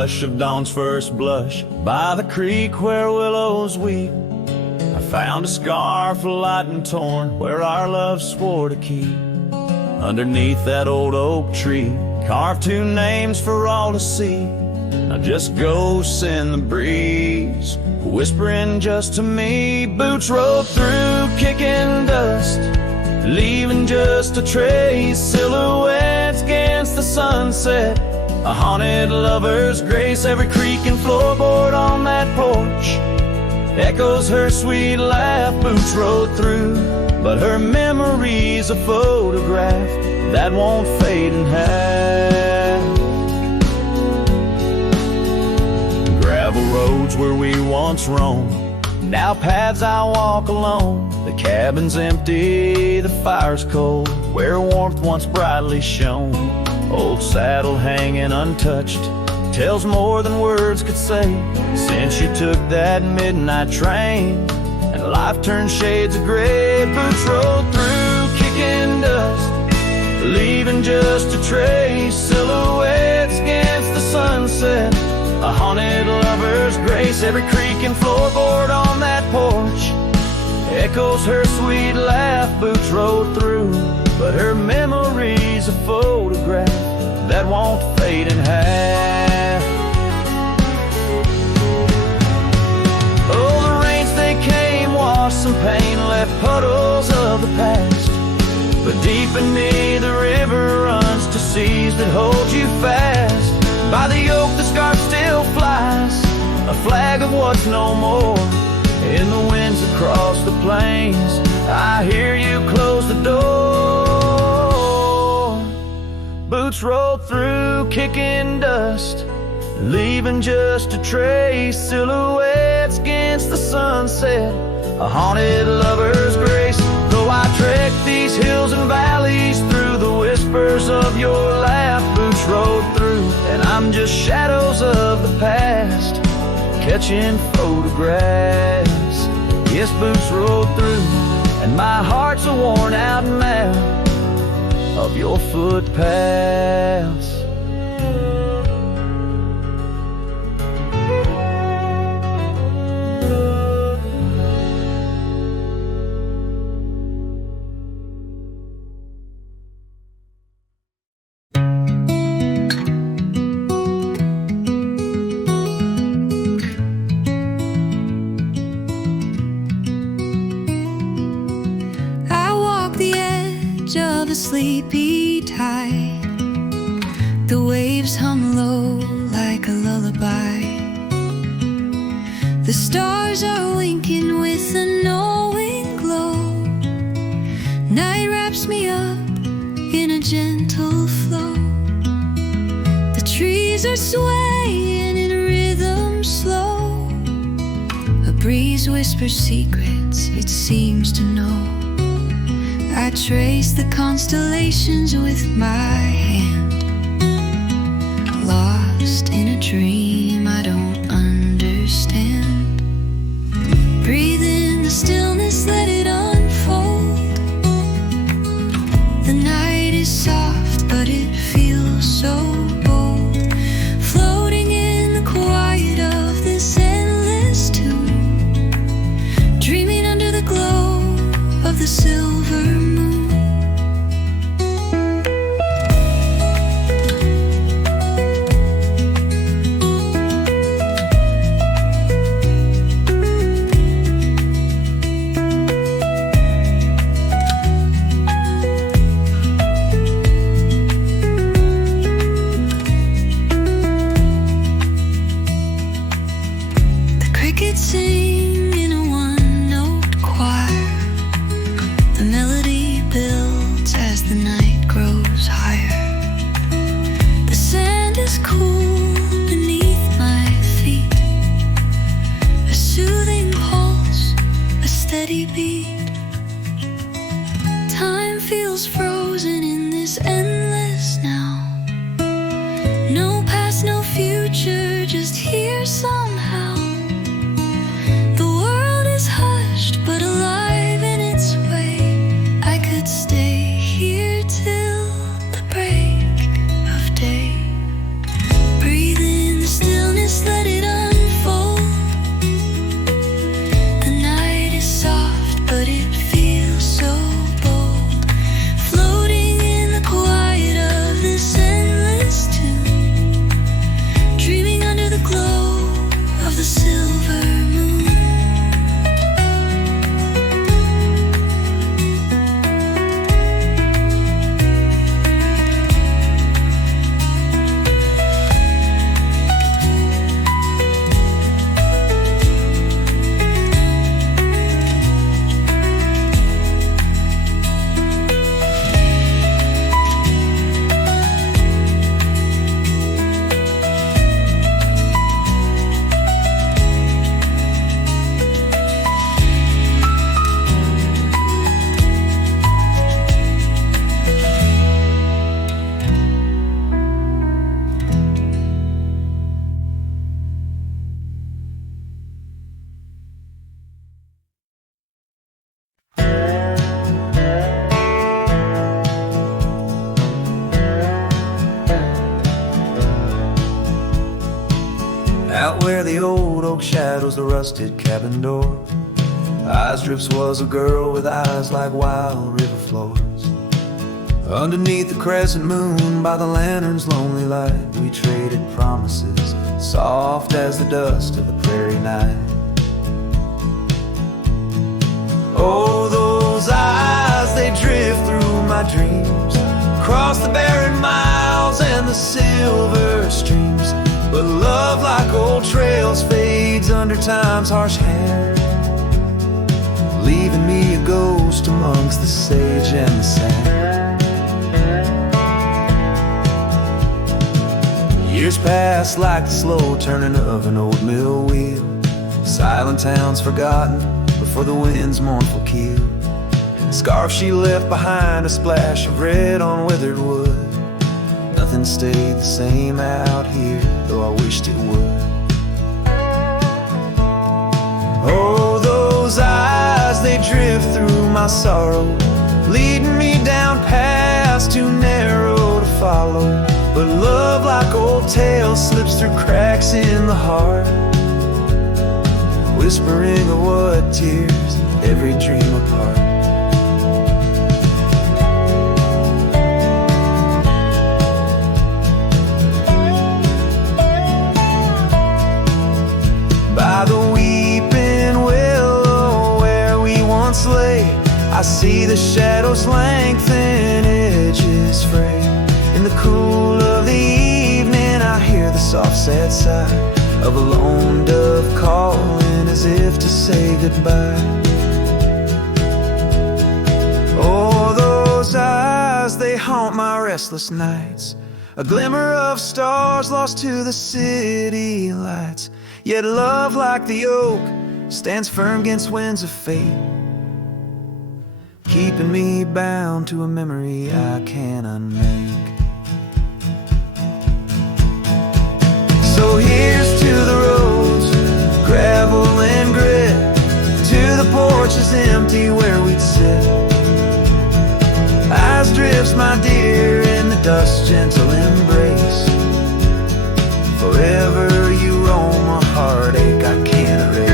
hush of dawn's first blush, by the creek where willows weep, I found a scarf light and torn where our love swore to keep. Underneath that old oak tree, carved two names for all to see. Now just ghosts in the breeze, whispering just to me. Boots rolled through, kicking dust, leaving just a trace. Silhouettes against the sunset, a haunted lover's grace. Every creak and floorboard on that porch echoes her sweet laugh. Boots rode through, but her memory's a photograph that won't fade in half. Gravel roads where we once roamed, now paths I walk alone. The cabin's empty, the fire's cold, where warmth once brightly shone. Old saddle hanging untouched tells more than words could say. Since you took that midnight train and life turned shades of gray. Boots rolled through, kicking dust, leaving just a trace. Silhouettes against the sunset, a haunted lover's grace. Every creak and floorboard on that porch echoes her sweet laugh. Boots rode through, but her memory's a photograph that won't fade in half. Oh, the rains they came, washed some pain, left puddles of the past. But deep beneath the river runs to seas that hold you fast. By the oak the scarf still flies, a flag of what's no more. In the winds across the plains, I hear you close the door. Boots rolled through, kicking dust, leaving just a trace. Silhouettes against the sunset, a haunted lover's grace. Though I trek these hills and valleys through the whispers of your laugh, boots rode through, and I'm just shadows of the past, catching photographs. Yes, boots rolled through, and my heart's a worn out map of your footpaths. Of a sleepy tide, the waves hum low like a lullaby. The stars are winking with a knowing glow. Night wraps me up in a gentle flow. The trees are swaying in rhythm slow. A breeze whispers secrets it seems to know. I trace the constellations with my hand, lost in a dream I don't understand. Breathe in the stillness, let it unfold. The night is soft, but it feels so bold, floating in the quiet of this endless tune, dreaming under the glow of the silver moon. The crickets sing in a one-note choir. The melody builds as the night grows higher. The sand is cool beneath my feet, a soothing pulse, a steady beat. Time feels frozen in this endless now. No past, no future, just here somehow. The world is hushed but alive in its way. I could stay here till the break of day. Breathe in the stillness. oak shadows the rusted cabin door. Eyes drips was a girl with eyes like wild river floors. Underneath the crescent moon, by the lantern's lonely light, we traded promises, soft as the dust of the prairie night. Oh, those eyes, they drift through my dreams, across the barren miles and the silver streams. But love, like old trails, fades under time's harsh hand, leaving me a ghost amongst the sage and the sand. Years pass like the slow turning of an old mill wheel. Silent towns forgotten, but for the wind's mournful keel. The scarf she left behind, a splash of red on withered wood. Nothing stayed the same out here, though I wished it would. Oh, those eyes, they drift through my sorrow, leading me down paths too narrow to follow. But love, like old tales, slips through cracks in the heart, whispering of what tears every dream apart. By the weeping willow where we once lay, I see the shadows lengthen, edges fray. In the cool of the evening, I hear the soft sad sigh of a lone dove calling as if to say goodbye. Oh, those eyes, they haunt my restless nights, a glimmer of stars lost to the city lights. Yet love, like the oak, stands firm against winds of fate, keeping me bound to a memory I can't unmake. So here's to the roads, gravel and grit, to the porches empty where we'd sit. Eyes drifts, my dear, in the dust's gentle embrace. Forever you roam a heartache I can't erase.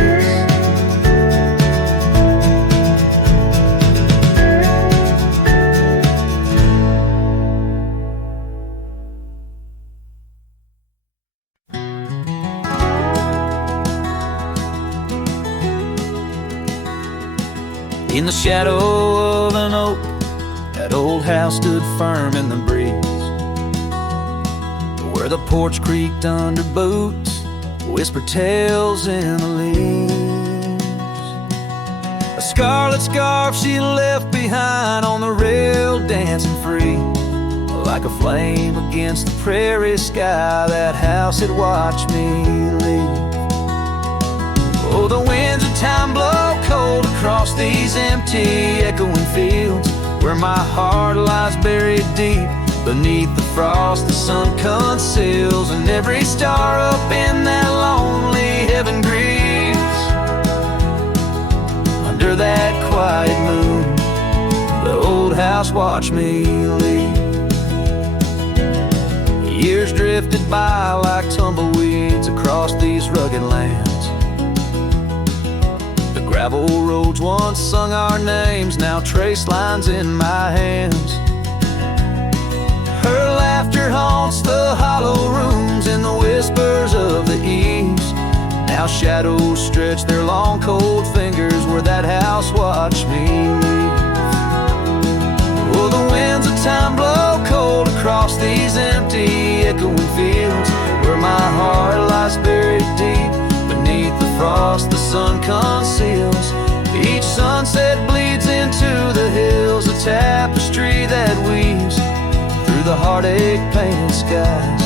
In the shadow of an oak, that old house stood firm in the breeze, where the porch creaked under boots, whispered tales in the leaves. A scarlet scarf she left behind on the rail, dancing free, like a flame against the prairie sky. That house had watched me leave. Oh, the winds of time blow cold across these empty, echoing fields, where my heart lies buried deep beneath the frost the sun conceals, and every star up in that lonely heaven grieves. Under that quiet moon, the old house watched me leave. Years drifted by like tumbleweeds across these rugged lands. The gravel roads once sung our names, now trace lines in my hands. Her laughter haunts the hollow rooms in the whispers of the eaves. Now shadows stretch their long cold fingers where that house watched me leave. Oh, the winds of time blow cold across these empty, echoing fields, where my heart lies buried deep beneath the frost the sun conceals. Each sunset bleeds into the hills, a tapestry that weaves through the heartache painted skies.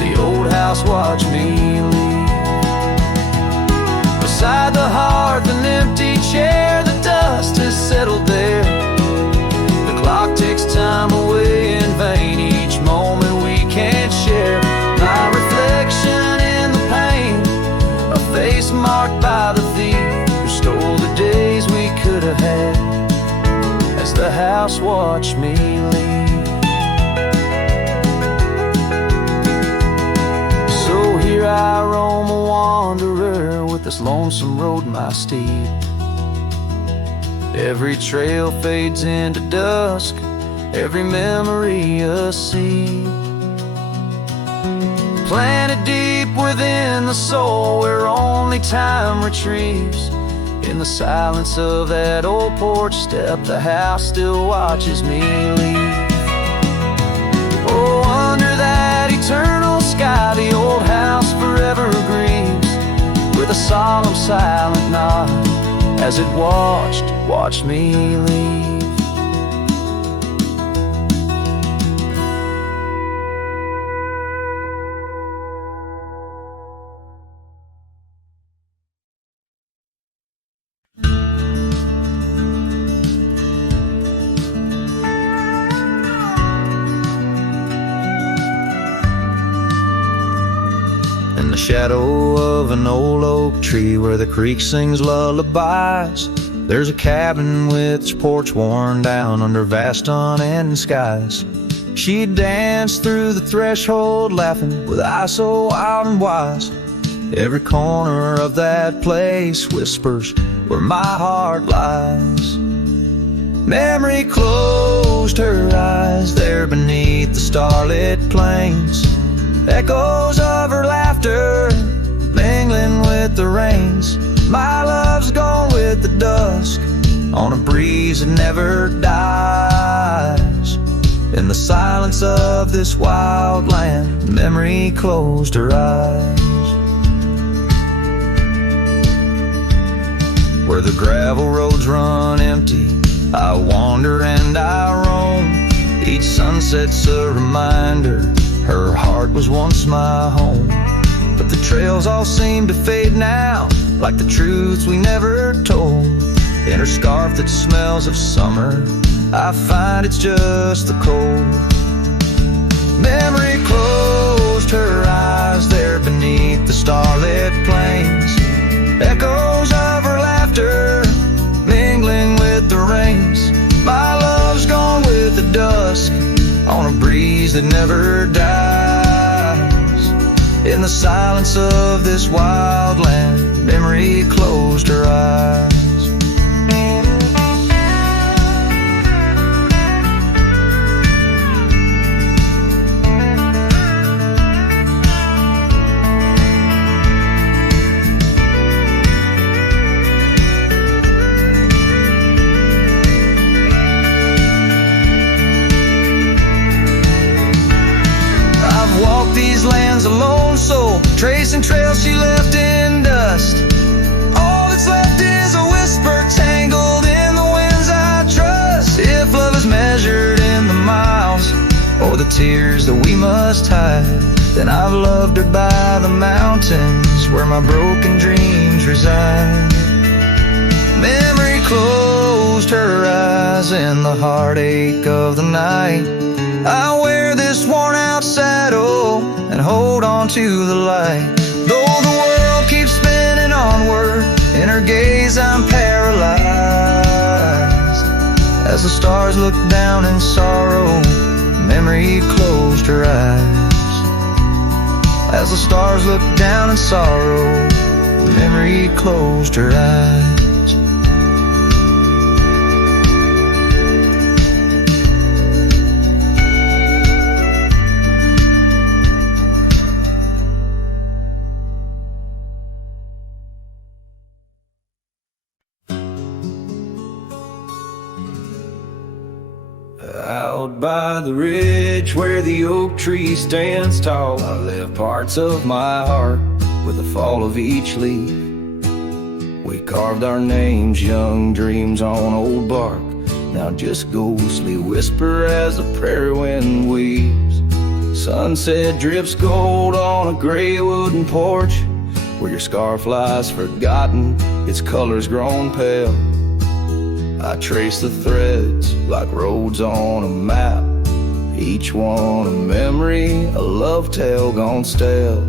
The old house watched me leave. Beside the hearth, an empty chair, the dust has settled there. The clock ticks time away in vain, each moment we can't share. My reflection in the pain, a face marked by the thief who stole the days we could have had, as the house watched me leave. So here I roam, a wanderer this lonesome road my steed. Every trail fades into dusk, every memory a seed, planted deep within the soul where only time retrieves. In the silence of that old porch step, the house still watches me leave. Oh, under that eternal sky, the old house forever grieves, with a solemn silent nod as it watched me leave. In the shadow of an old oak tree where the creek sings lullabies, there's a cabin with its porch worn down under vast unending skies. She danced through the threshold laughing with eyes so wild and wise. Every corner of that place whispers where my heart lies. Memory closed her eyes there beneath the starlit plains. Echoes of her laughter mingling with the rains. My love's gone with the dusk on a breeze that never dies. In the silence of this wild land, memory closed her eyes. Where the gravel roads run empty, I wander and I roam. Each sunset's a reminder her heart was once my home. But the trails all seem to fade now, like the truths we never told. In her scarf that smells of summer, I find it's just the cold. Memory closed her eyes there beneath the starlit plains. Echoes of her laughter mingling with the rains. My love's gone with the dusk on a breeze that never dies. In the silence of this wild land, memory closed her eyes. These lands alone, soul tracing trails she left in dust. All that's left is a whisper tangled in the winds I trust. If love is measured in the miles or the tears that we must hide, then I've loved her by the mountains where my broken dreams reside. Memory closed her eyes in the heartache of the night. I wear this worn out saddle and hold on to the light. Though the world keeps spinning onward, in her gaze I'm paralyzed. As the stars look down in sorrow, memory closed her eyes. As the stars look down in sorrow, memory closed her eyes. Out by the ridge where the oak tree stands tall, I left parts of my heart with the fall of each leaf. We carved our names, young dreams on old bark, now just ghostly whisper as the prairie wind weaves. Sunset drips gold on a gray wooden porch, where your scarf lies forgotten, its colors grown pale. I trace the threads like roads on a map, each one a memory, a love tale gone stale.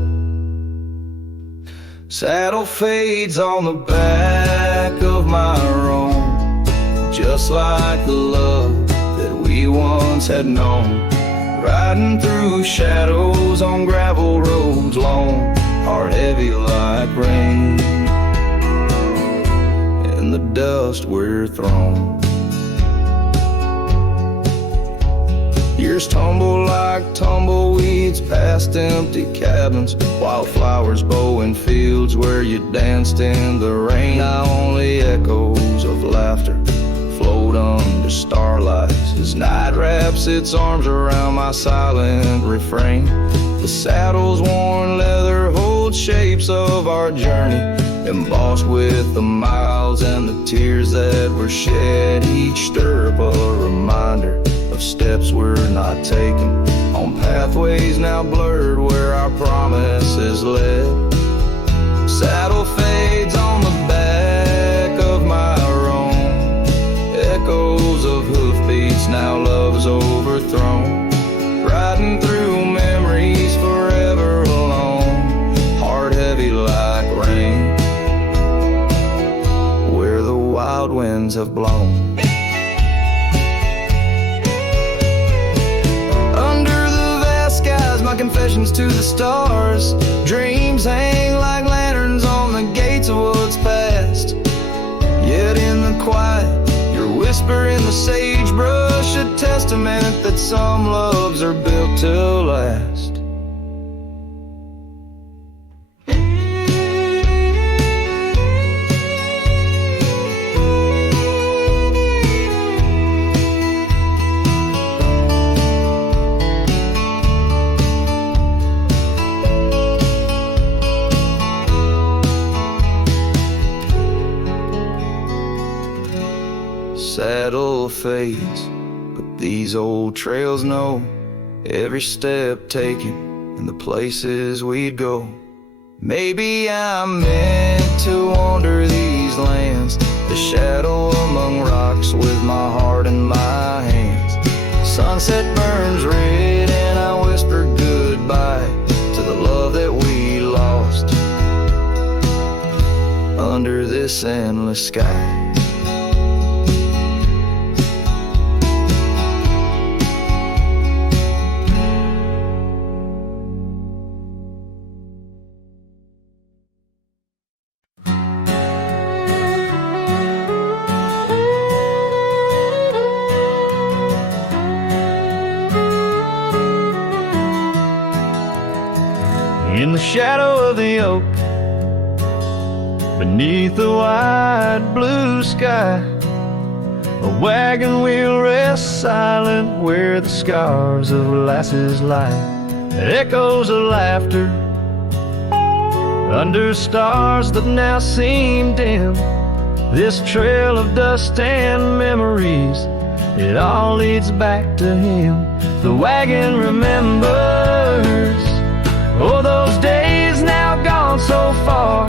Saddle fades on the back of my roan, just like the love that we once had known. Riding through shadows on gravel roads long, heart heavy like rain. the dust we're thrown. Years tumble like tumbleweeds past empty cabins, wildflowers bow in fields where you danced in the rain. Now only echoes of laughter float under starlight as night wraps its arms around my silent refrain. The saddle's worn leather holds shapes of our journey, embossed with the miles and the tears that were shed. Each stirrup a reminder of steps we're not taking, on pathways now blurred where our promises led. Saddle fades on the back of my roan, echoes of hoofbeats, now love's overthrown. Riding through memories forever alone, heart heavy like rain, where the wild winds have blown. My confessions to the stars, dreams hang like lanterns on the gates of what's past. Yet in the quiet, your whisper in the sagebrush, a testament that some loves are built to last. Saddle fades, but these old trails know every step taken and the places we'd go. Maybe I'm meant to wander these lands, the shadow among rocks with my heart in my hands. Sunset burns red and I whisper goodbye to the love that we lost under this endless sky. In the shadow of the oak, beneath the wide blue sky, a wagon wheel rests silent where the scars of lasses lie. Echoes of laughter under stars that now seem dim. This trail of dust and memories, it all leads back to him. The wagon remembers, oh, those days now gone so far,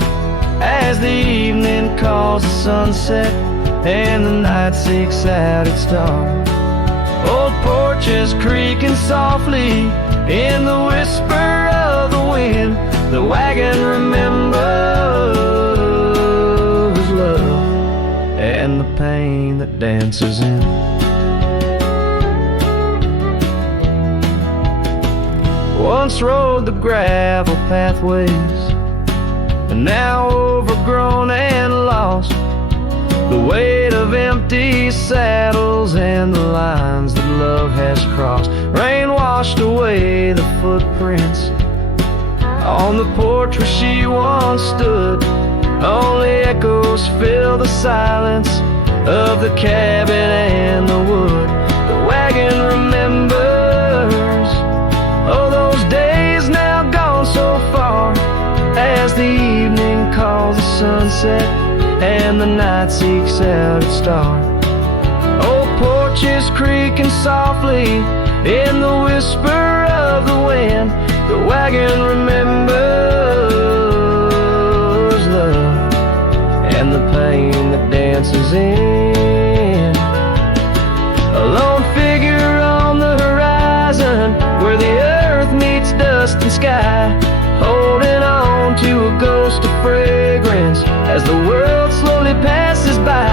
as the evening calls the sunset and the night seeks out its star. Old porches creaking softly in the whisper of the wind. The wagon remembers love and the pain that dances in. Once rode the gravel pathways, and now overgrown and lost. The weight of empty saddles and the lines that love has crossed. Rain washed away the footprints on the porch where she once stood. Only echoes fill the silence of the cabin and the wood. The wagon remembers, oh, those days now gone so far, as the evening calls the sunset and the night seeks out its star. Old porches creaking softly in the whisper of the wind. The wagon remembers love and the pain that dances in. A lone figure on the horizon where the earth meets dust and sky, holding on to a ghost of fragrance as the world slowly passes by.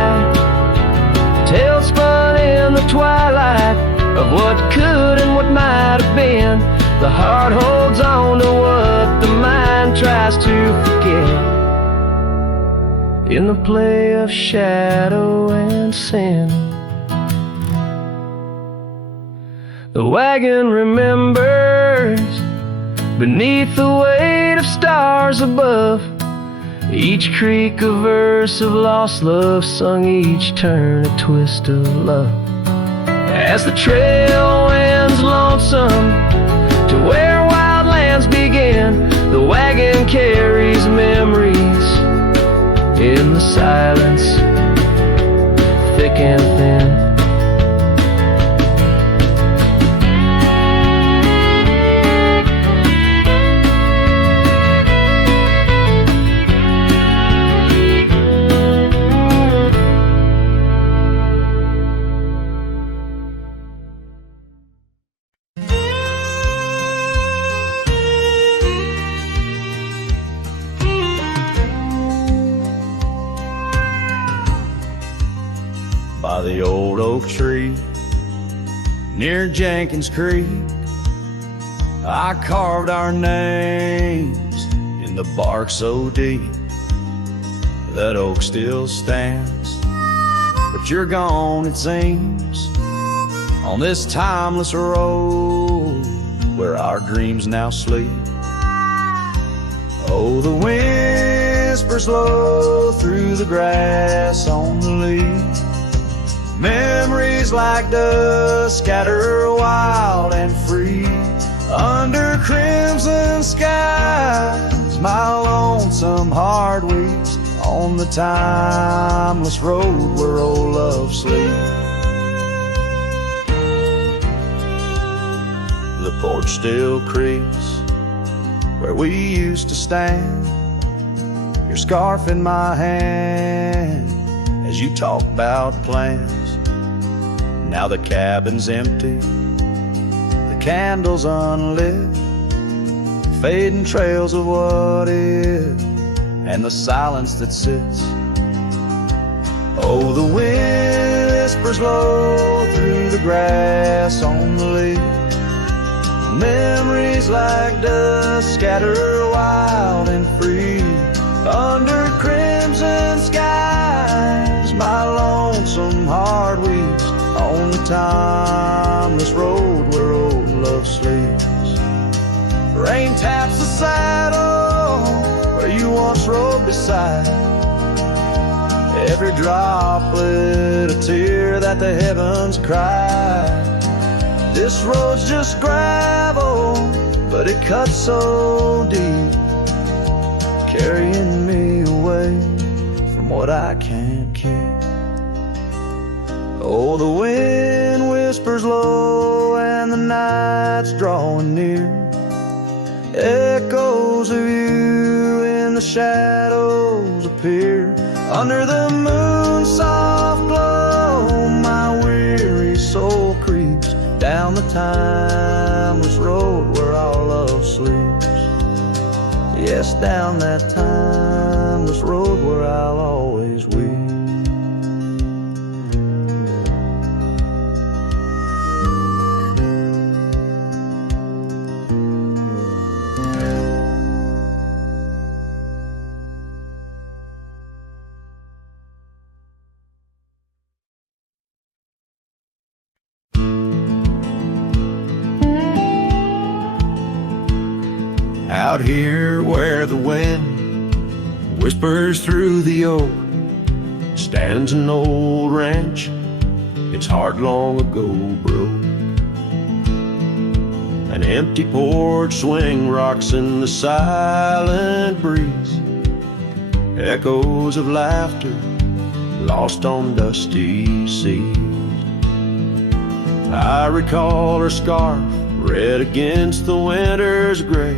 Tales spun in the twilight of what could and what might have been. The heart holds on to what the mind tries to forget. in the play of shadow and sin. The wagon remembers beneath the weight of stars above, each creak a verse of lost love, sung each turn a twist of love. As the trail winds lonesome to where wild lands begin, the wagon carries memories in the silence, thick and thin. By the old oak tree near Jenkins Creek, I carved our names in the bark so deep. That oak still stands, but you're gone, it seems, on this timeless road where our dreams now sleep. Oh, the whispers low through the grass on the leaves, memories like dust scatter wild and free. Under crimson skies, my lonesome heart weeps on the timeless road where old love sleeps. The porch still creaks where we used to stand, your scarf in my hand as you talk about plans. Now the cabin's empty, the candles unlit, fading trails of what is, and the silence that sits. Oh, the whispers low through the grass on the leaves, memories like dust scatter wild and free. Under crimson skies, my lonesome heart weeps on the timeless road where old love sleeps. Rain taps the saddle where you once rode beside, every droplet a tear that the heavens cried. This road's just gravel, but it cuts so deep, carrying me away from what I can't keep. Oh, the wind whispers low and the night's drawing near, echoes of you in the shadows appear. Under the moon's soft glow, my weary soul creeps down the timeless road where our love sleeps. Yes, down that timeless road where I'll always weep. Out here where the wind whispers through the oak, stands an old ranch, its heart long ago broke. An empty porch swing rocks in the silent breeze, echoes of laughter lost on dusty seas. I recall her scarf red against the winter's gray,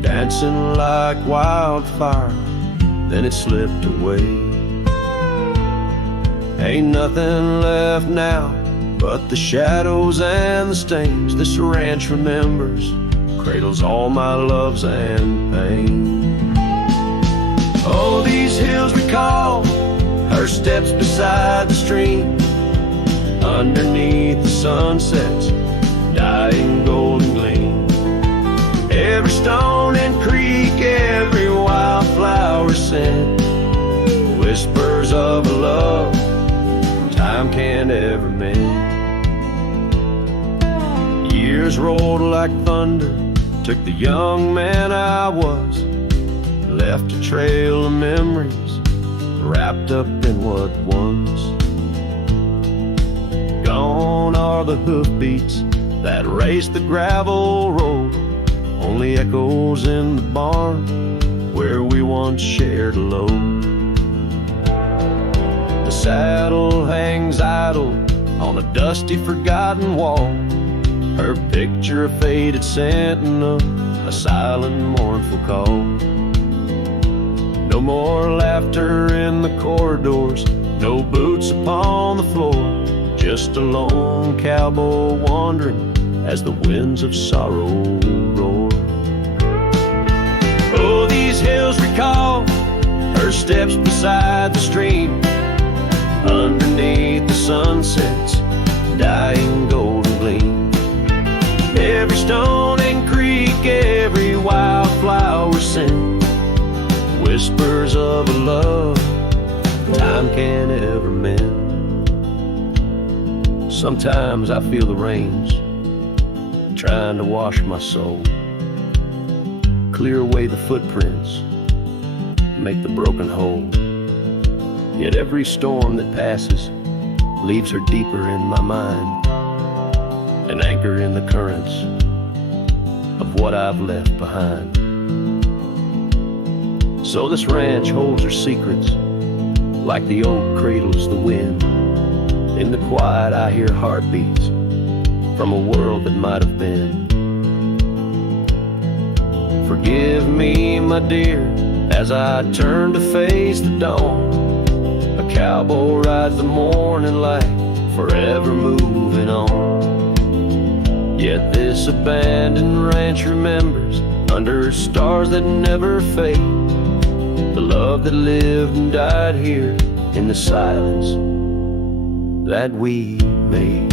dancing like wildfire, then it slipped away. Ain't nothing left now but the shadows and the stains. This ranch remembers, cradles all my loves and pain. Oh, these hills recall her steps beside the stream, underneath the sunset's dying golden gleam. Every stone and creek, every wildflower scent, whispers of love time can't ever mend. Years rolled like thunder, took the young man I was, left a trail of memories wrapped up in what was. Gone are the hoofbeats that raced the gravel road, only echoes in the barn where we once shared a load. The saddle hangs idle on a dusty, forgotten wall, her picture a faded sentinel, a silent, mournful call. No more laughter in the corridors, no boots upon the floor, just a lone cowboy wandering as the winds of sorrow roar. Oh, these hills recall her steps beside the stream, underneath the sunset's dying golden gleam. Every stone and creek, every wildflower scent, whispers of a love time can't ever mend. Sometimes I feel the rains trying to wash my soul, clear away the footprints, make the broken whole. Yet every storm that passes leaves her deeper in my mind, an anchor in the currents of what I've left behind. So this ranch holds her secrets, like the oak cradles the wind. In the quiet I hear heartbeats from a world that might have been. Forgive me, my dear, as I turn to face the dawn. A cowboy rides the morning light, forever moving on. Yet this abandoned ranch remembers, under stars that never fade, the love that lived and died here in the silence that we made.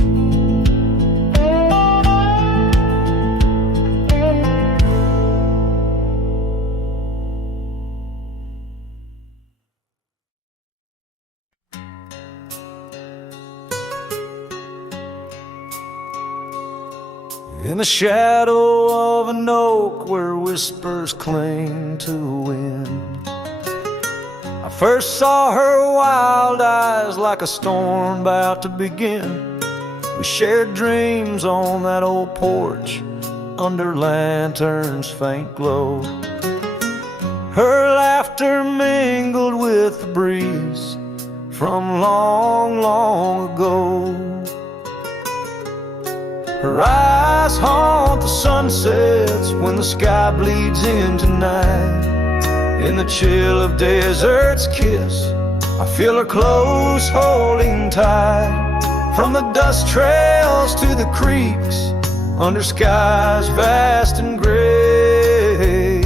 In the shadow of an oak where whispers cling to the wind, I first saw her wild eyes like a storm about to begin. We shared dreams on that old porch under lanterns' faint glow. Her laughter mingled with the breeze from long, long ago. Her eyes haunt the sunsets when the sky bleeds into night. In the chill of desert's kiss, I feel her close holding tight. From the dust trails to the creeks, under skies vast and gray,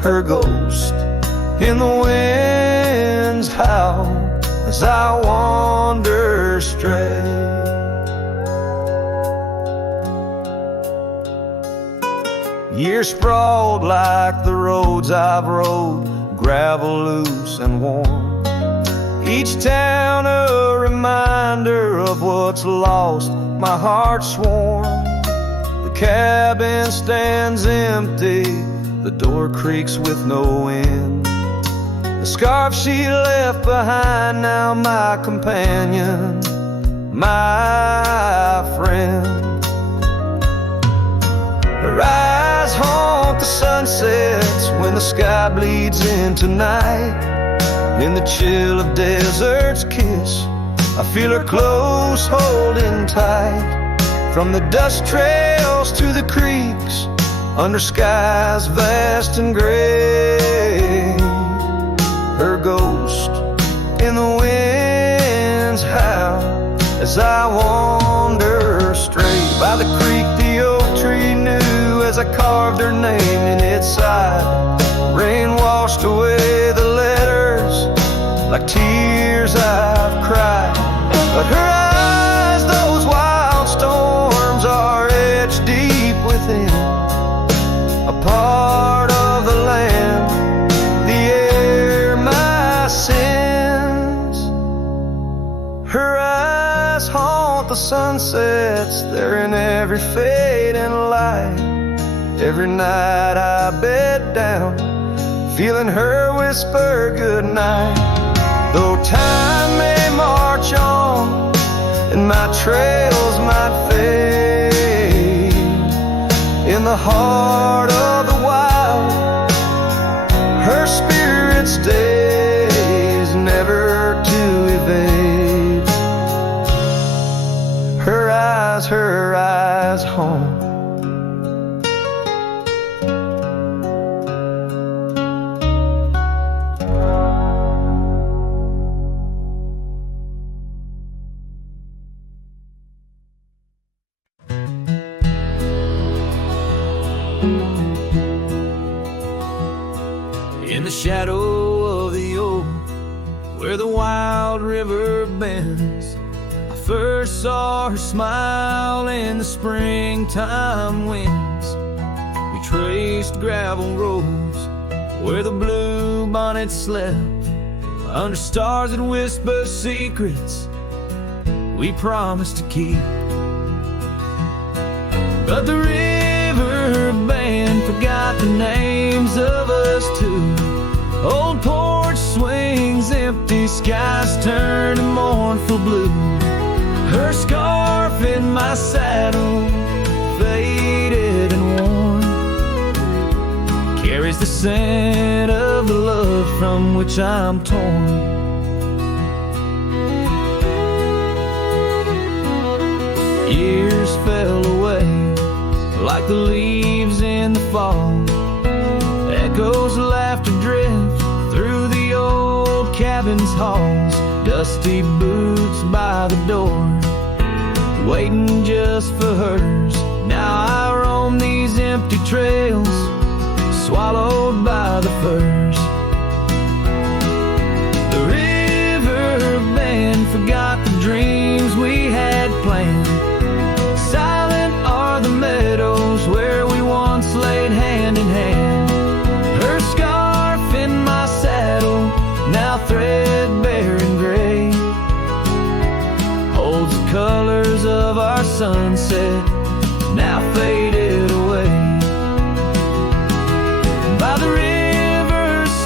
her ghost in the wind's howl as I wander stray. Years sprawled like the roads I've rode, gravel loose and warm. Each town a reminder of what's lost, my heart sworn. The cabin stands empty, the door creaks with no end. The scarf she left behind, now my companion, my friend. Her eyes haunt the sunsets when the sky bleeds into night. In the chill of desert's kiss, I feel her close holding tight. From the dust trails to the creeks, under skies vast and gray, her ghost in the wind's howl as I wander straight. By the creek the oak tree knew as I carved her name in its side. Rain washed away the letters like tears I've cried. But her eyes, those wild storms, are etched deep within, a part of the land, the air, my sin. Her eyes haunt the sunsets, they're in every fading light. Every night I bed down, feeling her whisper goodnight. Though time may march on and my trails might fade, in the heart of the wild, her spirit stays, never to evade. Her eyes home. In the shadow of the oak, where the wild river bends, I first saw her smile in the springtime winds. We traced gravel roads where the blue bonnets slept, under stars that whisper secrets we promised to keep. But the river band forgot the names of us two. Old porch swings empty, skies turn to mournful blue. Her scarf in my saddle, faded and worn, carries the scent of the love from which I'm torn. Years fell away like the leaves in the fall. Echoes laughter drift through the old cabin's halls. Dusty boots by the door, waiting just for hers. Now I roam these empty trails, swallowed by the firs. The river band forgot the dreams we had planned. Silent are the meadows where we once laid hand in hand. Her scarf in my saddle, now threadbare and gray, holds the colors of our sunset, now faded away. By the riverside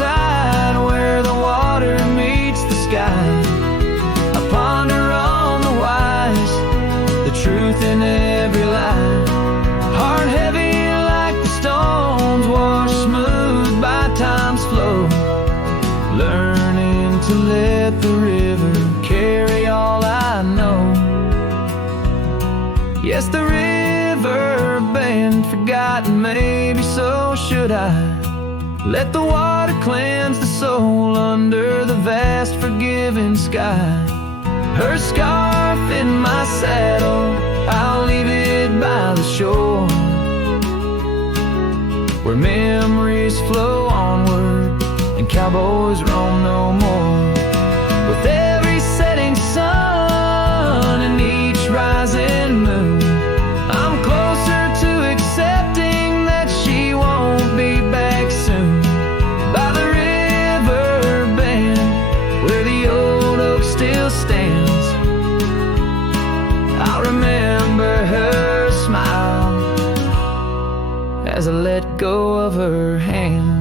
where the water meets the sky, I ponder on the wise, the truth in every lie. Heart heavy like the stones washed smooth by time's flow, learning to let the river carry all I know. Yes, the river band forgotten, maybe so should I. Let the water cleanse the soul under the vast forgiving sky. Her scarf in my saddle, I'll leave it by the shore, where memories flow onward and cowboys roam no more. With every setting sun and each rising moon, I'm closer to accepting that she won't be back soon. By the river bend, where the old oak still stands, I'll remember her smile as I let go of her hands.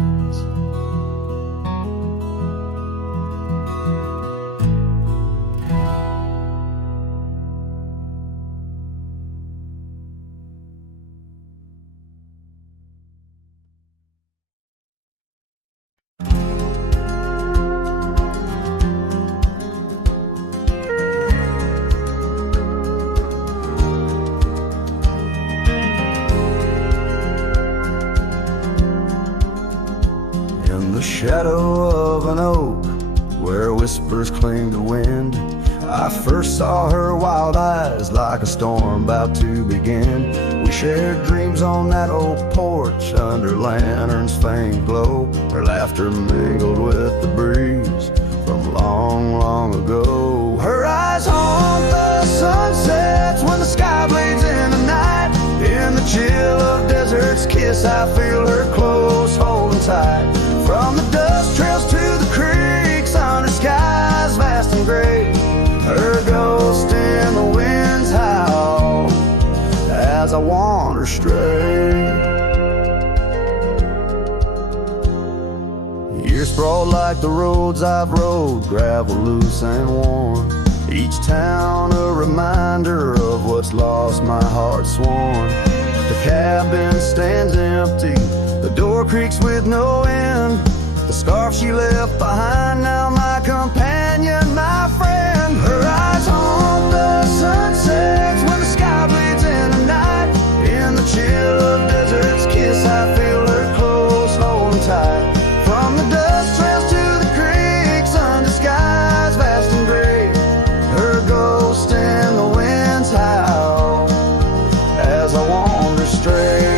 The shadow of an oak where whispers cling to wind, I first saw her wild eyes like a storm about to begin. We shared dreams on that old porch under lanterns' faint glow. Her laughter mingled with the breeze from long, long ago. Her eyes haunt the sunsets when the sky bleeds in the night. In the chill of desert's kiss, I feel her close, holding tight. From the dust trails to the creeks, under skies vast and gray, her as I wander stray. Years sprawl like the roads I've rode, gravel loose and worn. Each town a reminder of what's lost, my heart sworn. The cabin stands empty, the door creaks with no end. The scarf she left behind, now my companion, my friend. Her eyes haunt the sunsets when the sky bleeds in the night. In the chill of desert's kiss, I feel her close, holding tight. From the dust trails to the creeks, under skies vast and gray, her ghost and the winds howl as I wander stray.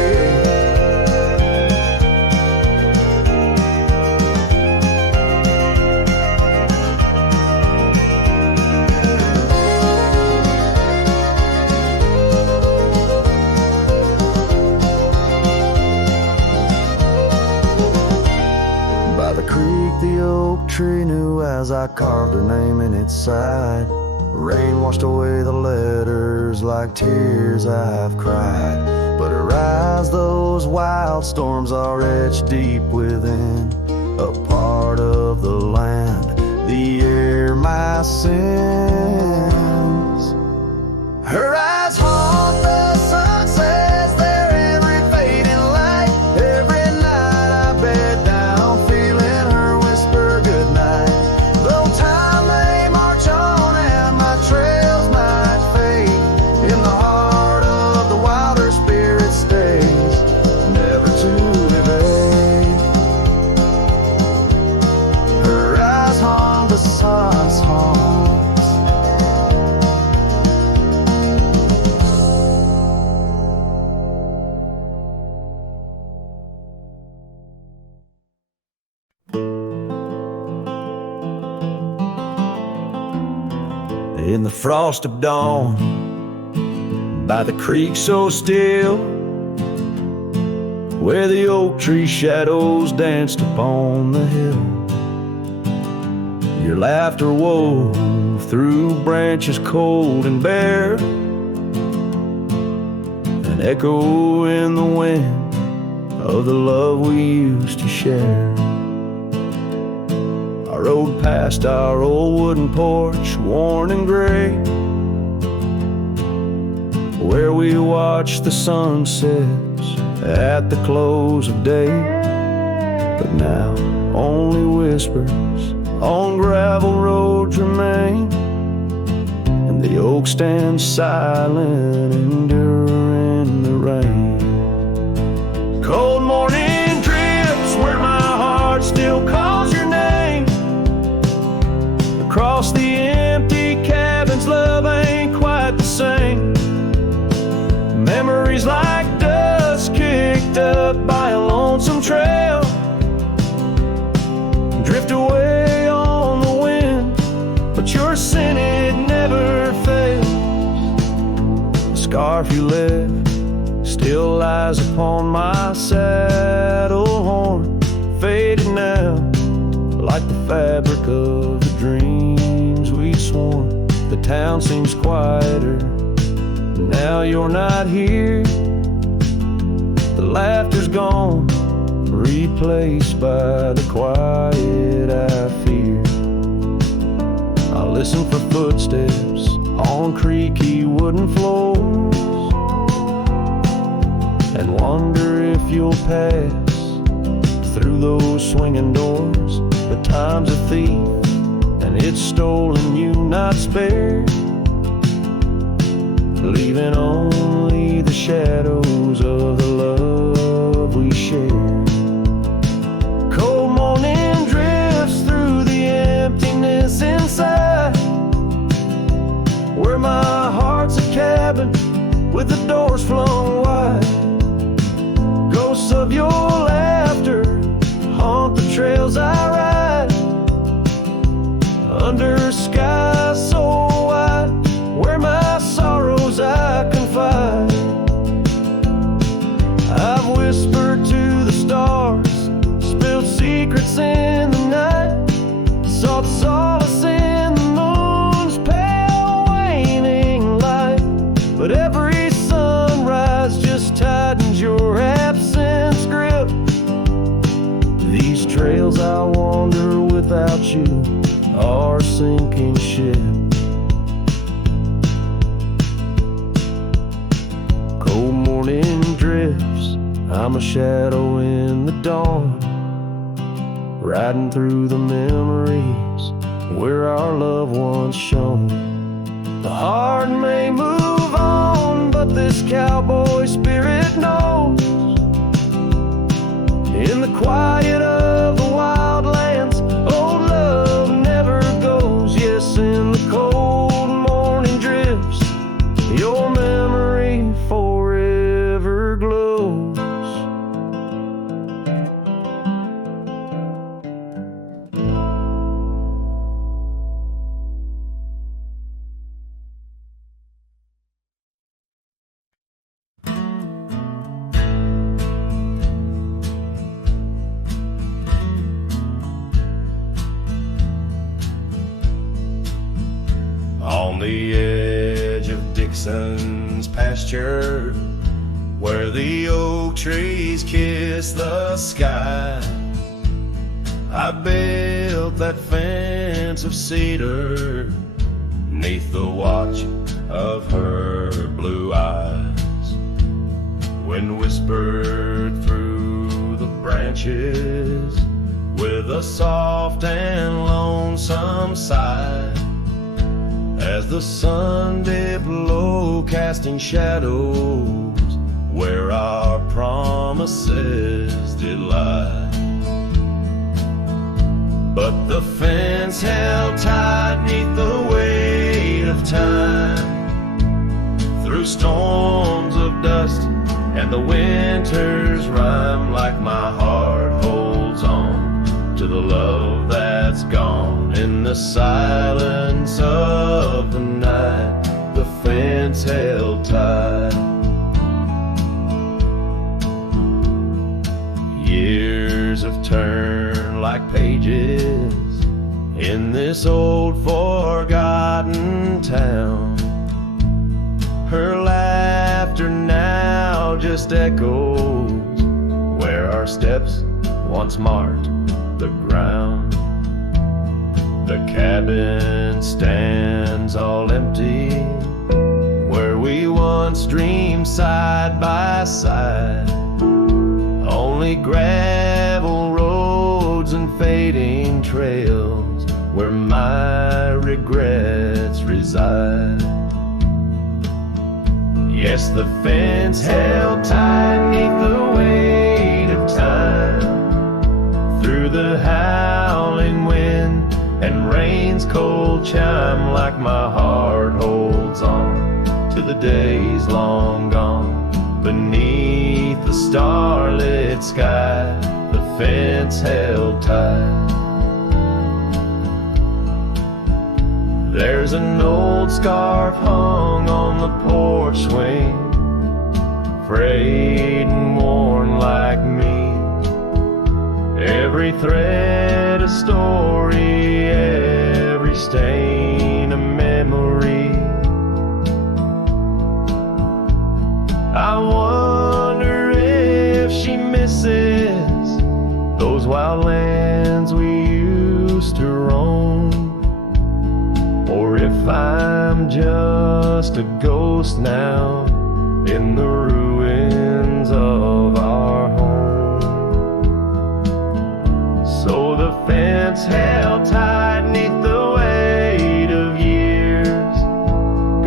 By the creek, the oak tree knew as I carved her name in its side. Rain washed away the letters like tears I've cried. But her eyes, those wild storms are etched deep within, a part of the land, the air, my sins. Her eyes haunt the sunsets, their every fading light. Every night I bed down, feeling her whisper goodnight. Though time may march on and my trails might fade, in the heart of the wilder spirit stays, never to evade. Her eyes haunt the sun's haunts. In the frost of dawn, by the creek so still, where the oak tree shadows danced upon the hill, your laughter wove through branches cold and bare, an echo in the wind of the love we used to share. I rode past our old wooden porch, worn and gray, where we watched the sunsets at the close of day. But now only whispers on gravel roads remain, and the oak stands silent, enduring the rain. Cold morning drifts where my heart still calls your name. Across the empty cabins, love ain't quite the same. Memories like dust kicked up by a lonesome trail drift away on the wind, but your scent, it never fails. The scarf you left still lies upon my saddle horn, faded now like the fabric of the dreams we sworn. The town seems quieter now you're not here. The laughter's gone, replaced by the quiet I fear. I listen for footsteps on creaky wooden floors, and wonder if you'll pass through those swinging doors. But time's a thief, and it's stolen you, not spared, leaving only the shadows of the love we shared. Cold morning drifts through the emptiness inside, where my heart's a cabin with the doors flung wide. Ghosts of your laughter haunt the trails I ride, under skies so wide, where my sorrows I confide. I've whispered to the stars, spilled secrets in the night, sought solace in the moon's pale waning light. But every sunrise ship. Cold morning drifts, I'm a shadow in the dawn, riding through the memories where our loved ones shone. The heart may move on, but this cowboy spirit knows. In the quiet of the wildlands, old love never goes. Yes, in the cold morning drifts, your memory forever glows. On the edge of Dixon's pasture, where the oak trees kiss the sky, I built that fence of cedar 'neath the watch of her blue eyes. Wind whispered through the branches with a soft and lonesome sigh, as the sun dipped low, casting shadows where our promises did lie. But the fence held tight 'neath the weight of time, through storms of dust and the winter's rime. Like my heart holds on to the love that's gone. In the silence of the night, the fence held tight. Years have turned like pages in this old forgotten town. Her laughter now just echoes where our steps once marked the ground. The cabin stands all empty where we once dreamed side by side. Only gravel roads and fading trails where my regrets reside. Yes, the fence held tight 'neath the weight of time, through the howling wind and rain's cold chime. Like my heart holds on to the days long gone, beneath the starlit sky, the fence held tight. There's an old scarf hung on the porch swing, frayed and worn like me. Every thread a story, every stain a memory. I wonder if she misses those wild lands we used to roam, or if I'm just a ghost now in the ruins of our home. So the fence held tight 'neath the weight of years,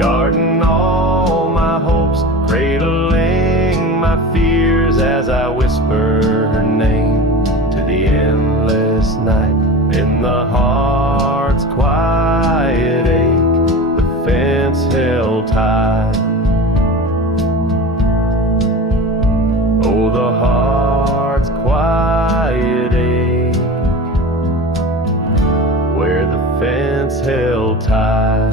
guarding all my hopes, cradling my fears, as I whisper her name to the endless night. In the heart's quiet ache, the fence held tight. Oh, the heart's quiet ache, where the fence held tight.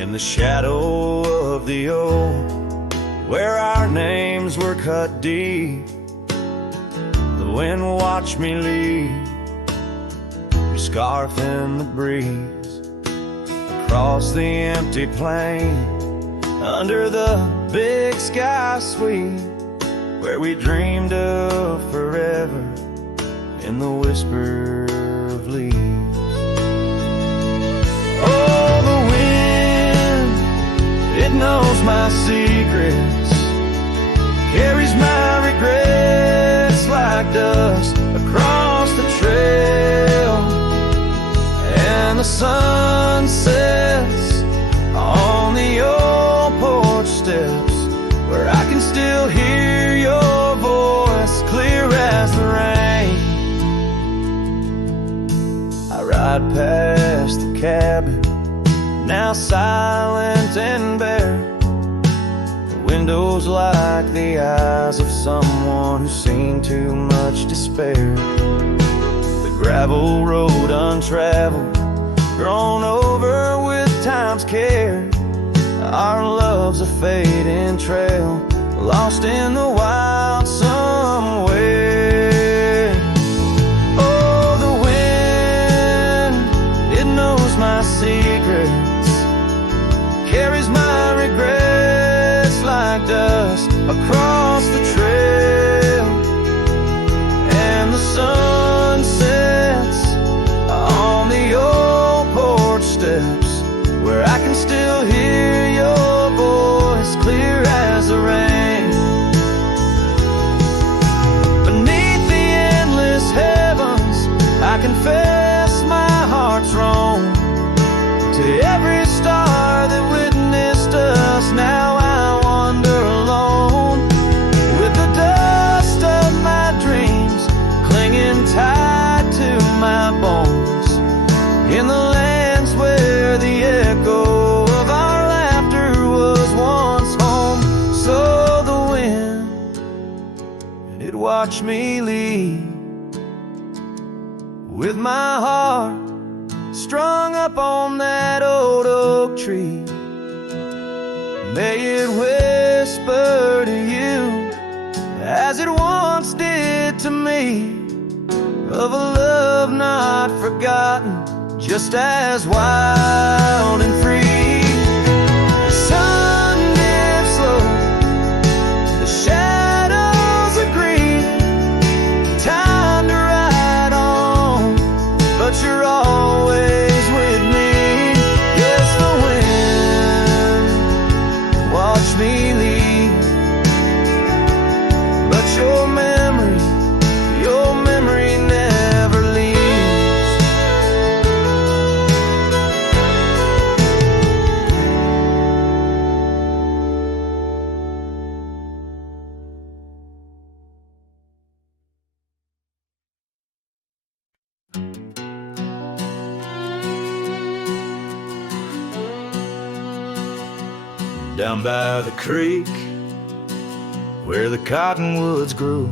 In the shadow of the old where our names were cut deep. The wind watched me leave, your scarf in the breeze, across the empty plain, under the big sky sweep, where we dreamed of forever in the whisper of leaves. Oh, the wind, it knows my secrets, carries my regrets like dust across the trail, and the sun sets on the old porch steps, where I can still hear your voice clear as the rain. I ride past the cabin, now silent and bare, the windows like the eyes of someone who's seen too much despair. The gravel road untraveled, grown over with time's care, our love's a fading trail, lost in the wild somewhere. Oh, the wind, it knows my secrets, carries my regrets like dust across the trail, and the sun sets on the old porch steps, where I can still hear your voice clear as the rain. Beneath the endless heavens, I confess my heart's wrong. To every star that witnessed us, now I wander alone, with the dust of my dreams clinging tight to my bones, in the lands where the echo of our laughter was once home. So the wind, it watched me leave, with my heart strung up on that old oak tree. May it whisper to you, as it once did to me, of a love not forgotten, just as wild and free. The sun dips slow, the shadows agree, time to ride on, but you're always with me. Yes, the wind, watch me leave, but your memory never leaves. Down by the creek, where the cottonwoods grew,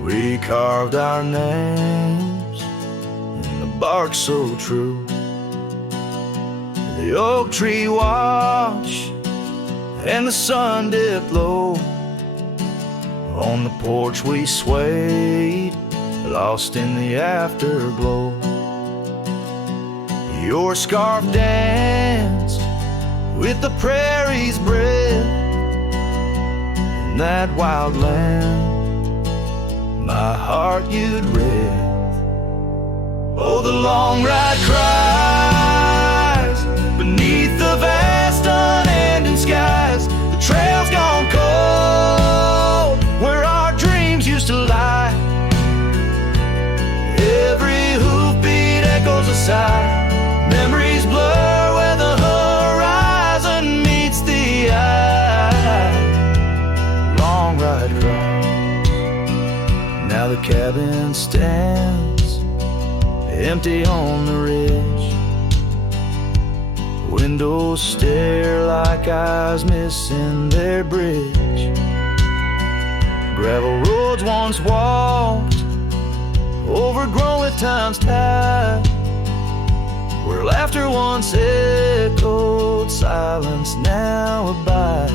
we carved our names in the bark so true. The oak tree watched and the sun dipped low. On the porch we swayed, lost in the afterglow. Your scarf danced with the prairie's breath, in that wild land my heart you'd read. Oh, the long ride cries beneath the vast unending skies. The trail's gone cold where our dreams used to lie. Every hoofbeat echoes a sigh. Memories blur where the horizon meets the eye. Long ride cries. Now the cabin stands empty on the ridge. Windows stare like eyes missing their bridge. Gravel roads once walked, overgrown with time's tide. Where laughter once echoed, silence now abides.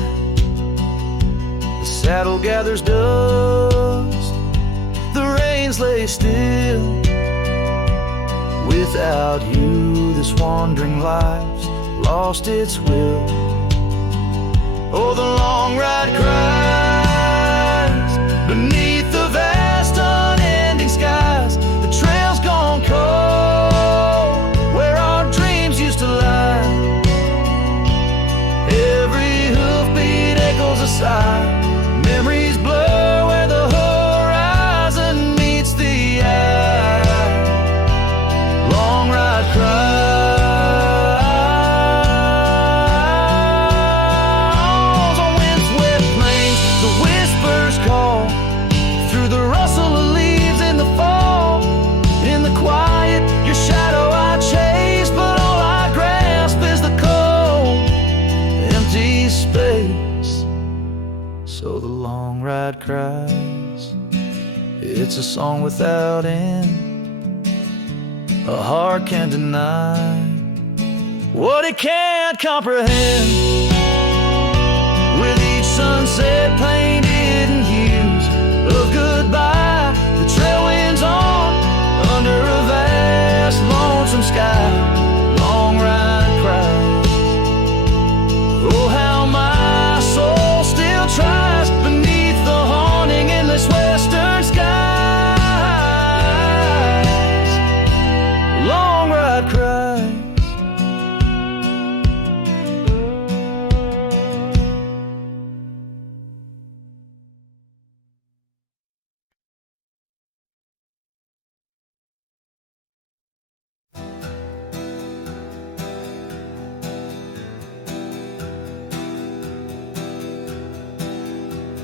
saddle gathers dust, the reins lay still. Without you, this wandering life's lost its will. Oh, the long ride cries beneath the vast unending skies. The trail's gone cold where our dreams used to lie. Every hoofbeat echoes a sigh. Memories blur where the horizon meets the eye. Long ride cries on windswept plains. The whispers call through the rustle of leaves in the fall. In the quiet, your shadow I chase, but all I grasp is the cold, empty space. So the long ride cries. It's a song without end. A heart can't deny what it can't comprehend. With each sunset painted in hues of goodbye, the trail winds on under a vast lonesome sky. Long ride cries. Oh, how my soul still tries beneath the haunting endless western skies. Long ride cries.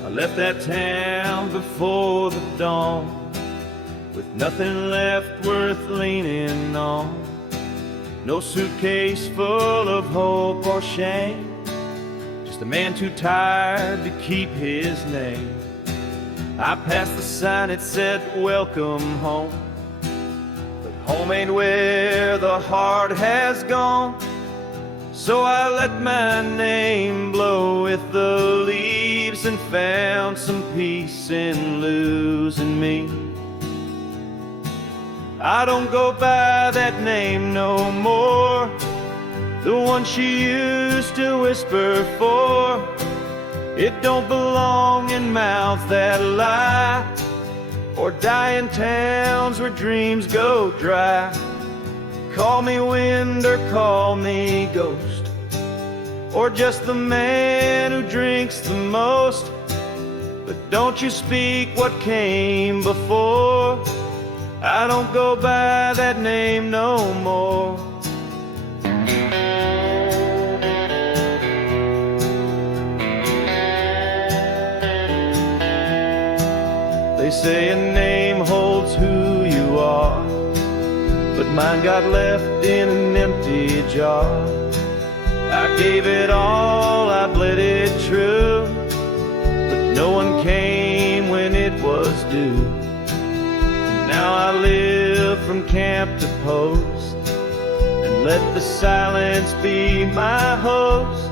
I left that town before the dawn, with nothing left worth leaning on. No suitcase full of hope or shame, just a man too tired to keep his name. I passed the sign, it said welcome home, but home ain't where the heart has gone. So I let my name blow with the leaves and found some peace in losing me. I don't go by that name no more, the one she used to whisper for. It don't belong in mouths that lie, or die in towns where dreams go dry. Call me wind or call me ghost, or just the man who drinks the most. But don't you speak what came before. I don't go by that name no more. They say a name holds who you are, but mine got left in an empty jar. I gave it all, I bled it true, but no one came when it was due. Now I live from camp to post, and let the silence be my host.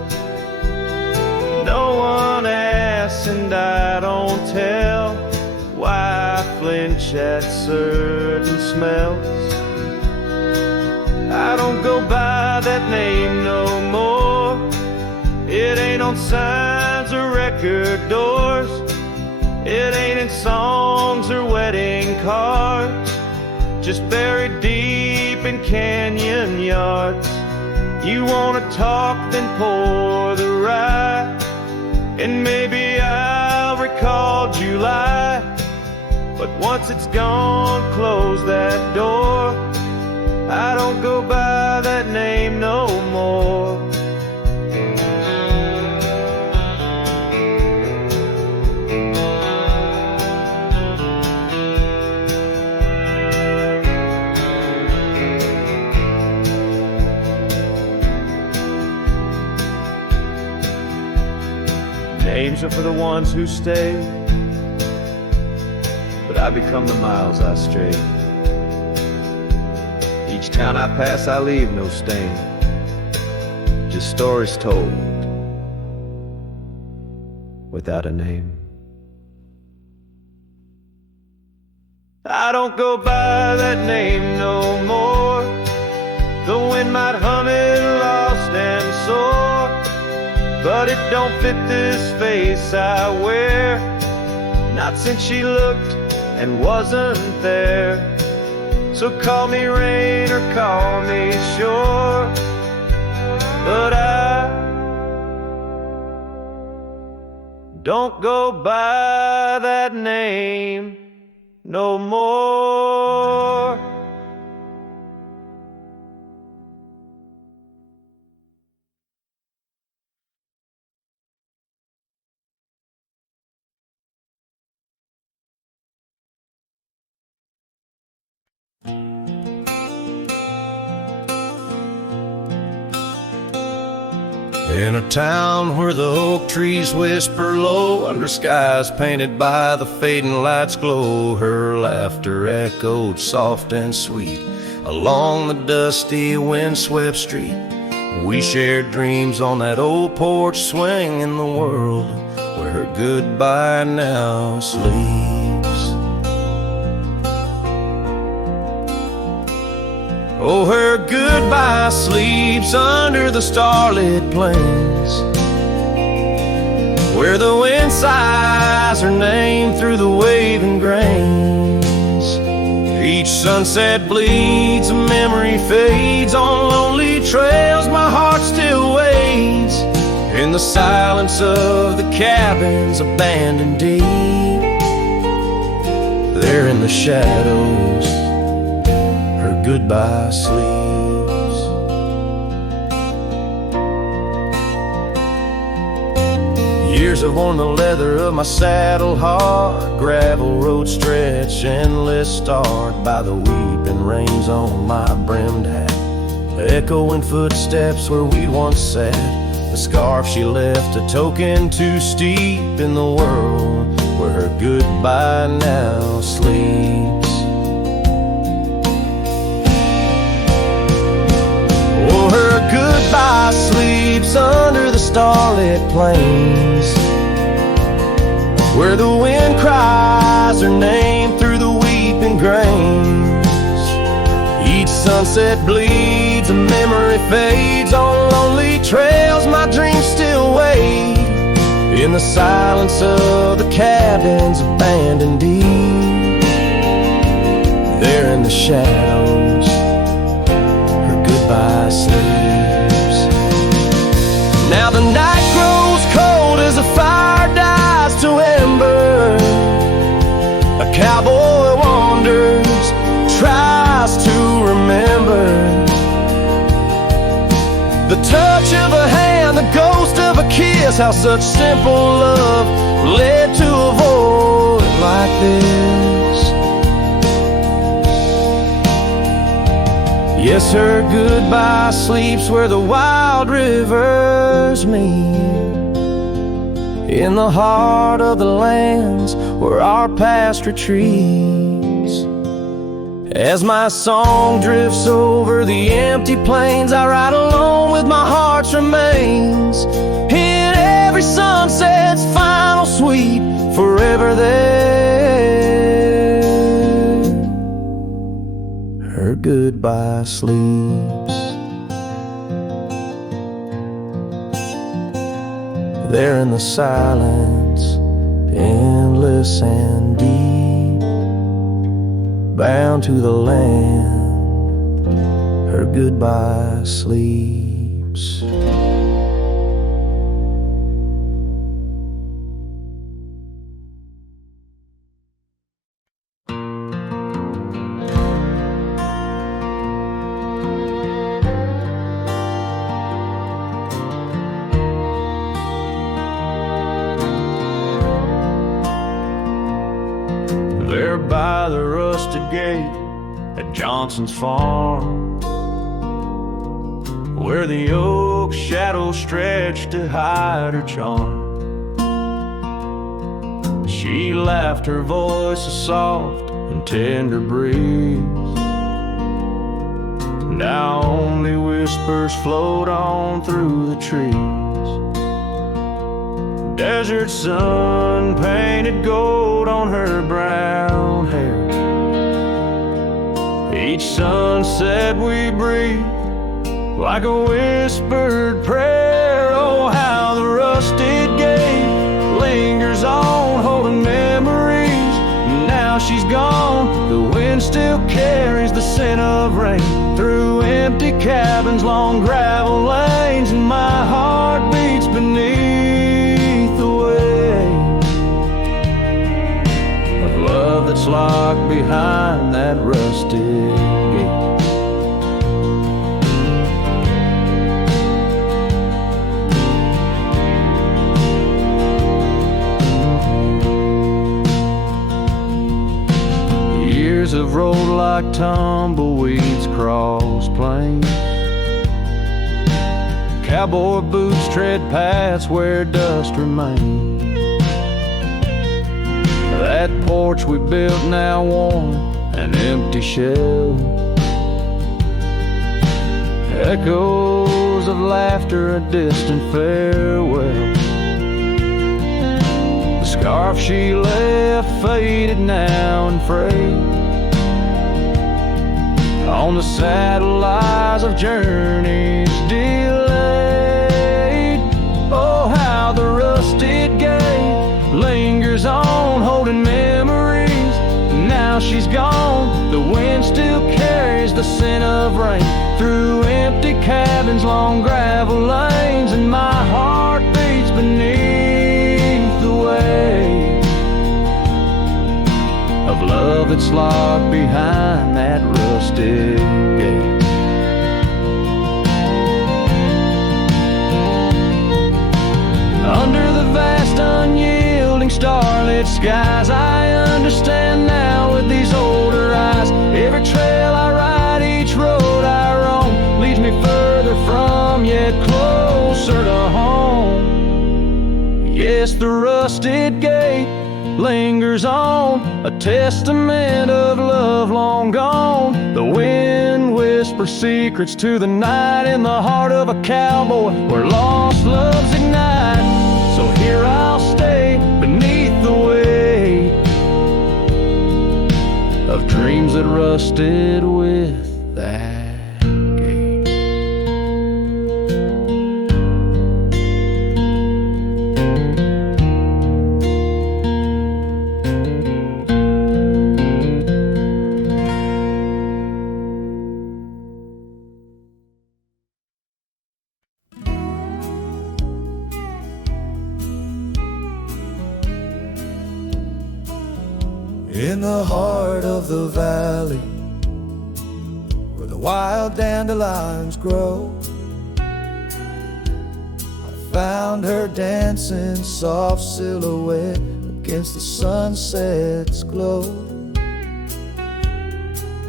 No one asks and I don't tell why I flinch at certain smells. I don't go by that name no more. It ain't on signs or record doors. It ain't in songs or wedding cards, just buried deep in canyon yards. You wanna talk, then pour the rye, and maybe I'll recall July. But once it's gone, close that door. I don't go by that name no more. Names are for the ones who stay, but I become the miles I stray. Each town I pass I leave no stain, just stories told without a name. I don't go by that name no more. The wind might hum it lost and sore, but it don't fit this face I wear. Not since she looked and wasn't there. So call me rain or call me shore, but I don't go by that name no more. In a town where the oak trees whisper low, under skies painted by the fading light's glow, her laughter echoed soft and sweet along the dusty windswept street. We shared dreams on that old porch swing in the world where her goodbye now sleeps. Oh, her goodbye sleeps under the starlit plains, where the wind sighs her name through the waving grains. Each sunset bleeds, a memory fades. On lonely trails my heart still waits, in the silence of the cabins abandoned deep. There in the shadows goodbye sleeps. Years have worn the leather of my saddle hard, gravel road stretch endless, starred by the weeping rains on my brimmed hat, echoing footsteps where we once sat. The scarf she left a token too steep in the world where her goodbye now sleeps. Her goodbye sleeps under the starlit plains, where the wind cries her name through the weeping grains. Each sunset bleeds, a memory fades. On lonely trails my dreams still wait, in the silence of the cabins abandoned deep. There in the shadows goodbye sleeps. Now the night grows cold as the fire dies to ember. A cowboy wanders, tries to remember the touch of a hand, the ghost of a kiss, how such simple love led to a void like this. Yes, her goodbye sleeps where the wild rivers meet, in the heart of the lands where our past retreats. As my song drifts over the empty plains, I ride alone with my heart's remains, in every sunset's final sweep, forever there. Her goodbye sleeps. There in the silence, endless and deep, bound to the land, her goodbye sleeps. There by the rusted gate at Johnson's farm, where the oak shadows stretched to hide her charm, she laughed, her voice a soft and tender breeze. Now only whispers float on through the trees. Desert sun painted gold on her brown hair, Each sunset we breathe like a whispered prayer. Oh, how the rusted gate lingers on, holding memories. Now she's gone, the wind still carries the scent of rain through empty cabins, long gravel lanes, and my heart beats beneath the weight of love that's locked behind that rusted gate. Years have rolled like tumbleweeds cross plains. Cowboy boots tread paths where dust remains. That porch we built now worn, an empty shell. Echoes of laughter, a distant farewell. The scarf she left faded now and frayed. On the saddle lies of journeys delayed. Oh, how the rusted gate lingers on, holding memories. Now she's gone, the wind still carries the scent of rain through empty cabins, long gravel lanes, and my heart beats beneath the weight of love that's locked behind that rusted gate. Under the vast unyielding starlit skies, I understand now with these older eyes. Every trail I ride, each road I roam, leads me further from, yet closer to home. Yes, the rusted gate lingers on, a testament of love long gone. The wind whispers secrets to the night in the heart of a cowboy where lost loves ignite. So here I'll stay beneath the weight of dreams that rusted with that gate. In the heart of the valley, where the wild dandelions grow, I found her dancing soft silhouette against the sunset's glow.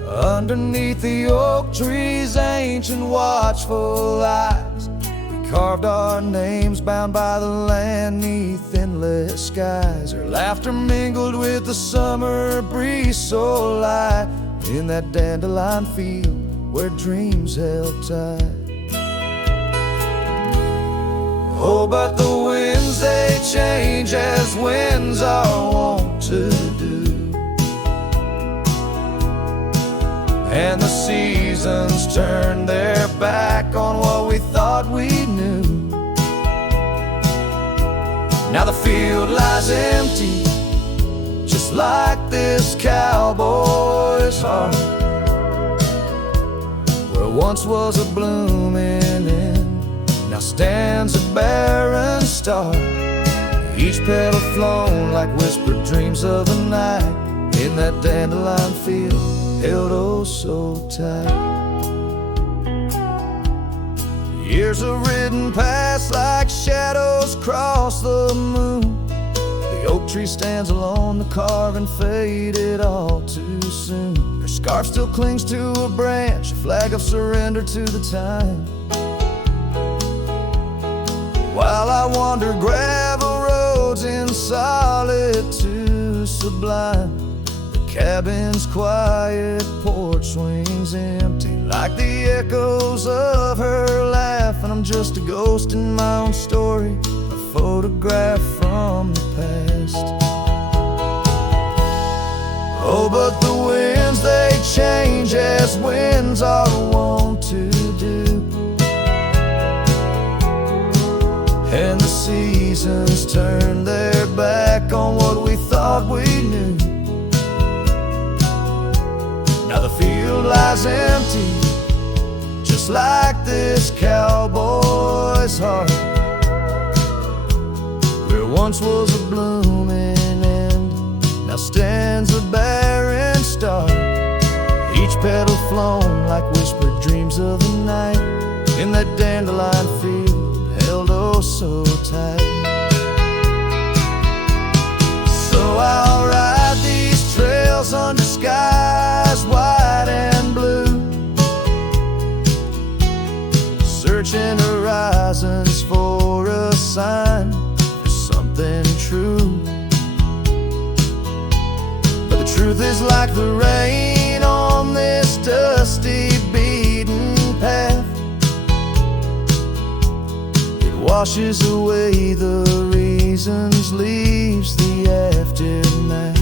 Underneath the oak tree's ancient watchful eyes, we carved our names bound by the land 'neath endless skies. Her laughter mingled with the summer breeze so light in that dandelion field where dreams held tight. Oh, but the winds, they change as winds are wont to do, and the seasons turn their back on what we thought we knew. Now the field lies empty, just like this cowboy's heart, where once was a blooming inn, now stands a barren star. Each petal flown like whispered dreams of the night in that dandelion field held oh so tight. Years have ridden past like shadows cross the moon. The oak tree stands alone, the carving faded all too soon. Her scarf still clings to a branch, a flag of surrender to the time. While I wander gravel roads in solitude sublime, the cabin's quiet porch swings empty like the echoes of her laugh, and I'm just a ghost in my own story, a photograph from the past. Oh, but the winds, they change as as winds are wont to do. And the seasons turn their back on what we thought we knew. Now the field lies empty, just like this cowboy's heart, where once was a blooming end, now stands a barren star. Each petal flown like whispered dreams of the night, in that dandelion field held oh so tight. So I'll ride these trails under skies white and blue, searching horizons for a sign, for something true. But the truth is like the rain on this dusty beaten path, it washes away the reasons, leaves the aftermath.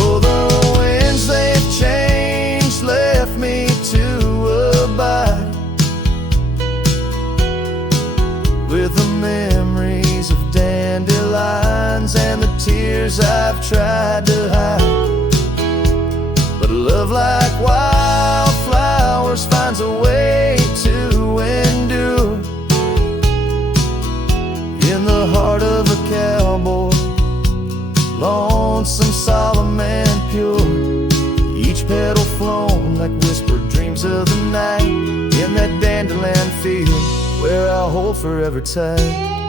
Oh, the winds they've changed, left me to abide with the memories of dandelions and the tears I've tried to hide. But love like wildflowers finds a way to endure. In the heart of a cowboy, lonesome, solemn and pure, each petal flown like whispered dreams of the night, in that dandelion field where I'll hold forever tight.